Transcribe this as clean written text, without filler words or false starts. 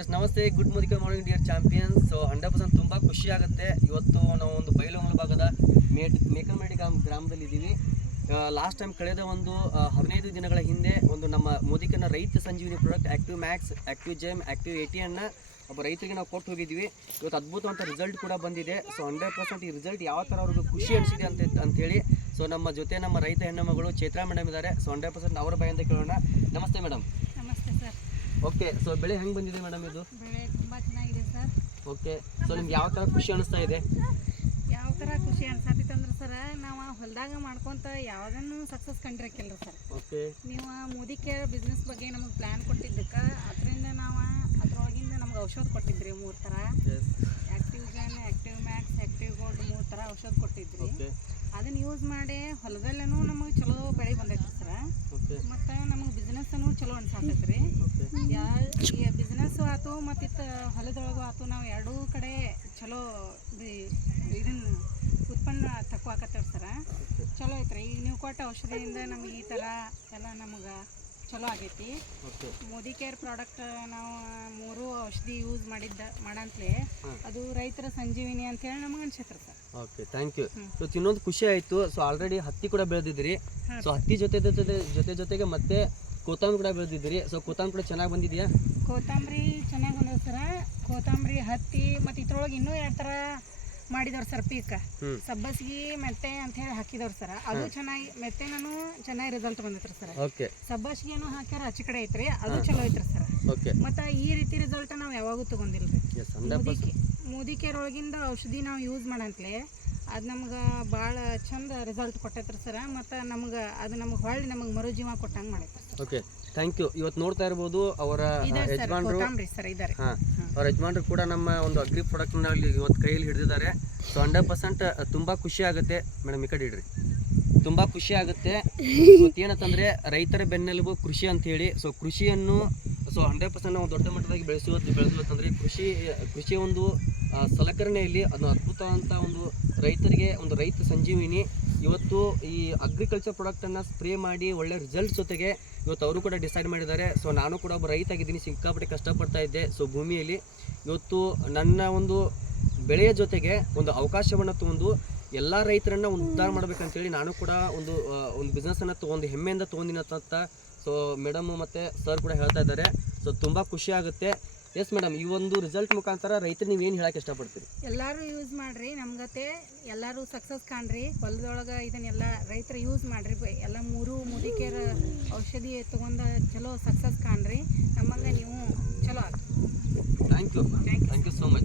S ನಮಸ್ತೆ, good morning dear champions. So 100% ತುಂಬ ಖುಷಿ ಆಗುತ್ತೆ. ಇವತ್ತು ನಾವು ಒಂದು ಬೈಲಹೊಂಗಲ ಭಾಗದ ಮೇಕಲ್ಮಡಿ ಗ್ರಾಮದಲ್ಲಿ ಇದ್ದೀವಿ. ಲಾಸ್ಟ್ ಟೈಮ್ ಕಳೆದ ಒಂದು 15 ದಿನಗಳ ಹಿಂದೆ ಒಂದು ನಮ್ಮ ಮೋದಿಕನ ರೈತ Sanjeevini product active max, active gem, active 80 ಒಬ್ಬ ರೈತರಿಗೆ ನಾವು ಕೊಟ್ಟು ಹೋಗಿದ್ದೀವಿ. ಇವತ್ತು ಅದ್ಭುತವಂತ ರಿಸಲ್ಟ್ ಕೂಡ ಬಂದಿದೆ. ಸೊ 100% ಈ ರಿಸಲ್ಟ್ ಯಾವ ಥರ ಅವ್ರಿಗೆ ಖುಷಿ ಅನಿಸಿದೆ ಅಂತೇಳಿ ಸೊ ನಮ್ಮ ಜೊತೆ ನಮ್ಮ ರೈತ ಹೆಣ್ಣುಮಗಳು ಚೈತ್ರಾ ಮೇಡಮ್ ಇದ್ದಾರೆ. ಸೊ 100% ಅವರ ಬಾಯಿಂದ ಕೇಳೋಣ. ನಮಸ್ತೆ ಮೇಡಮ್. ನಮಸ್ತೆ ಸರ್. ಓಕೆ, ಸೊ ಬೆಳೆ ಹೆಂಗೆ ಬಂದಿದೆ ಮೇಡಮ್? ಇದು ಬೆಳೆ ತುಂಬ ಚೆನ್ನಾಗಿದೆ ಸರ್. ಓಕೆ, ಸೊ ನಿಮ್ಗೆ ಯಾವ ಥರ ಖುಷಿ ಅನಿಸ್ತಾ ಇದೆ? ಯಾವ ಥರ ಖುಷಿ ಅನ್ಸತ್ತಿತ್ತಂದ್ರೆ ಸರ್, ನಾವು ಹೊಲದಾಗ ಮಾಡ್ಕೊತ ಯಾವುದನ್ನು ಸಕ್ಸಸ್ ಕಂಡಿರಕ್ಕಿಲ್ಲ ಸರ್. ಓಕೆ, ನೀವು ಮೋದಿ ಕೇರ್ ಬಿಸ್ನೆಸ್ ಬಗ್ಗೆ ನಮಗೆ ಪ್ಲ್ಯಾನ್ ಕೊಟ್ಟಿದ್ದಕ್ಕೆ ಅದರಿಂದ ನಾವು ಅದ್ರೊಳಗಿಂದ ನಮ್ಗೆ ಔಷಧ ಕೊಟ್ಟಿದ್ರಿ 3 ಥರ. Active gen, active max, active gold 3 ಥರ ಔಷಧ ಕೊಟ್ಟಿದ್ರಿ. ಅದನ್ನು ಯೂಸ್ ಮಾಡಿ ಹೊಲದಲ್ಲೂ ನಮಗೆ ಚಲೋ ಬೆಳೆ ಬಂದೈತಿ ಸರ್. ಮತ್ತು ನಮಗೆ ಬಿಸ್ನೆಸ್ಸೂ ಚಲೋ ಅನ್ಸಾತೈತ್ರಿ. ಈ ಬಿಸ್ನೆಸ್ಸು ಆಯ್ತು ಮತ್ತು ಹೊಲದೊಳಗೂ ಆಯ್ತು, ನಾವು ಎರಡೂ ಕಡೆ ಚಲೋ ಇದನ್ನು ಉತ್ಪನ್ನ ತಕ್ಕೋಕತ್ತೇವೆ ಸರ. ಚಲೋ ಐತ್ರಿ. ಈಗ ನೀವು ಕೊಟ್ಟ ಔಷಧಿಯಿಂದ ನಮಗೆ ಈ ಥರ ಎಲ್ಲ ನಮಗೆ ಚಲೋ ಆಗೈತಿ. ಮೋದಿ ಕೇರ್ ಪ್ರಾಡಕ್ಟ್ ನಾವು 3 ಔಷಧಿ ಯೂಸ್ ಮಾಡಂತಲೇ ಅದು ರೈತರ ಸಂಜೀವಿನಿ ಅಂತೇಳಿ ನಮಗೆ ಅನ್ಸೈತ್ರಿ sir. Okay, thank you. So ಇನ್ನೊಂದು ಖುಷಿ ಆಯಿತು. ಸೊ ಆಲ್ರೆಡಿ ಹತ್ತಿ ಕೂಡ ಬೆಳೆದಿದ್ದೀರಿ. ಸೊ ಹತ್ತಿ ಜೊತೆಗೆ ಮತ್ತೆ ಕೊತ್ತಂಬರಿ ಕೂಡ ಬೆಳೆದಿದ್ದೀರಿ. ಸೊ ಕೊತ್ತಂಬರಿ ಕೂಡ ಚೆನ್ನಾಗಿ ಬಂದಿದೆಯಾ? ಕೊತ್ತಂಬರಿ ಚೆನ್ನಾಗಿ ಬಂದದ ಸರ. ಕೊತ್ತಂಬರಿ, ಹತ್ತಿ ಮತ್ತು ಇದ್ರೊಳಗೆ ಇನ್ನೂ 2 ಥರ ಮಾಡಿದವ್ರು ಸರ್. ಪೀಕ್ ಸಬ್ಬಸಿಗೆ ಮೆತ್ತೆ ಅಂತ ಹೇಳಿ ಹಾಕಿದವ್ರು ಸರ್. ಅದು ಚೆನ್ನಾಗಿ ಮೆತ್ತೆನೂ ಚೆನ್ನಾಗಿ ರಿಸಲ್ಟ್ ಬಂದೈತ್ರಿ ಸರ್. ಓಕೆ, ಸಬ್ಬಸಿಗೆನೂ ಹಾಕ್ಯಾರ, ಆಚೆ ಕಡೆ ಐತ್ರಿ, ಅದು ಚಲೋ ಐತ್ರಿ ಸರ್. ಓಕೆ, ಮತ್ತು ಈ ರೀತಿ ರಿಸಲ್ಟ್ ನಾವು ಯಾವಾಗೂ ತೊಗೊಂಡಿಲ್ರಿ. ಮೋದಿ ಕೇರ್ ಒಳಗಿಂದ ಔಷಧಿ ನಾವು ಯೂಸ್ ಮಾಡಂತಲೇ ಅದು ನಮ್ಗೆ ಭಾಳ ಚಂದ ರಿಸಲ್ಟ್ ಕೊಟ್ಟೈತ್ರಿ ಸರ್. ಮತ್ತು ಅದು ನಮಗೆ ಹೊಳ್ಳಿ ನಮಗೆ ಮರುಜೀವ ಕೊಟ್ಟಂಗೆ ಮಾಡೈತ್ರಿ. Okay, thank you. ಇವತ್ತು ನೋಡ್ತಾ ಇರ್ಬೋದು ಅವರ ಯಜಮಾನರು ಸರ್ ಇದ್ದಾರೆ. ಅವ್ರ ಯಜಮಾನರು ಕೂಡ ನಮ್ಮ ಒಂದು ಅಗ್ರಿ ಪ್ರಾಡಕ್ಟ್ನ ಇವತ್ತು ಕೈಯಲ್ಲಿ ಹಿಡಿದಿದ್ದಾರೆ. ಸೊ 100% ತುಂಬ ಖುಷಿ ಆಗುತ್ತೆ ಮೇಡಮ್. ಈ ಕಡೆ ಇಡ್ರಿ. ತುಂಬ ಖುಷಿ ಆಗುತ್ತೆ. ಏನಂತಂದರೆ ರೈತರ ಬೆನ್ನೆಲುಬು ಕೃಷಿ ಅಂತ ಹೇಳಿ. ಸೊ ಕೃಷಿಯನ್ನು 100% ನಾವು ದೊಡ್ಡ ಮಟ್ಟದಾಗಿ ಬೆಳೆಸೋದಂದರೆ ಕೃಷಿಯ ಒಂದು ಸಲಕರಣೆಯಲ್ಲಿ ಅದು ಅದ್ಭುತವಂತ ಒಂದು ರೈತರಿಗೆ ಒಂದು ರೈತ ಸಂಜೀವಿನಿ. ಇವತ್ತು ಈ ಅಗ್ರಿಕಲ್ಚರ್ ಪ್ರಾಡಕ್ಟನ್ನು ಸ್ಪ್ರೇ ಮಾಡಿ ಒಳ್ಳೆ ರಿಸಲ್ಟ್ಸ್ ಜೊತೆಗೆ ಇವತ್ತು ಅವರು ಕೂಡ ಡಿಸೈಡ್ ಮಾಡಿದ್ದಾರೆ. ಸೊ ನಾನು ಕೂಡ ಒಬ್ಬ ರೈತ ಆಗಿದ್ದೀನಿ, ಸಿಕ್ಕಾಪಟ್ಟೆ ಕಷ್ಟಪಡ್ತಾ ಇದ್ದೆ. ಸೊ ಭೂಮಿಯಲ್ಲಿ ಇವತ್ತು ನನ್ನ ಒಂದು ಬೆಳೆಯ ಜೊತೆಗೆ ಒಂದು ಅವಕಾಶವನ್ನು ತಗೊಂಡು ಎಲ್ಲ ರೈತರನ್ನು ಒಂದು ಉದ್ಧಾರ ಮಾಡ್ಬೇಕಂತೇಳಿ ನಾನು ಕೂಡ ಒಂದು ಬಿಸ್ನೆಸ್ಸನ್ನು ತೊಗೊಂಡು ಹೆಮ್ಮೆಯಿಂದ ತೊಗೊಂಡಿನ ಅಂತ ಸೊ ಮೇಡಮ್ ಮತ್ತು ಸರ್ ಕೂಡ ಹೇಳ್ತಾ ಇದ್ದಾರೆ. ಸೊ ತುಂಬ ಖುಷಿ ಆಗುತ್ತೆ. ಎಸ್ ಮೇಡಮ್, ಈ ಒಂದು ರಿಸಲ್ಟ್ ಮುಖಾಂತರ ರೈತರು ನೀವೇನು ಹೇಳಕ್ಕೆ ಇಷ್ಟಪಡ್ತೀರಿ? ಎಲ್ಲರೂ ಯೂಸ್ ಮಾಡಿರಿ, ನಮ್ಗತೆ ಎಲ್ಲರೂ ಸಕ್ಸಸ್ ಕಾಣ್ರಿ. ಹೊಲದೊಳಗೆ ಇದನ್ನೆಲ್ಲ ರೈತರು ಯೂಸ್ ಮಾಡಿರಿ. ಎಲ್ಲ 3 ಮೋದಿ ಕೇರ್ ಔಷಧಿ ತೊಗೊಂಡು ಚಲೋ ಸಕ್ಸಸ್ ಕಾಣ್ರಿ. ನಮ್ಮಂಗೆ ನೀವು ಚಲೋ ಆಗ್ತದೆ. Thank you so much.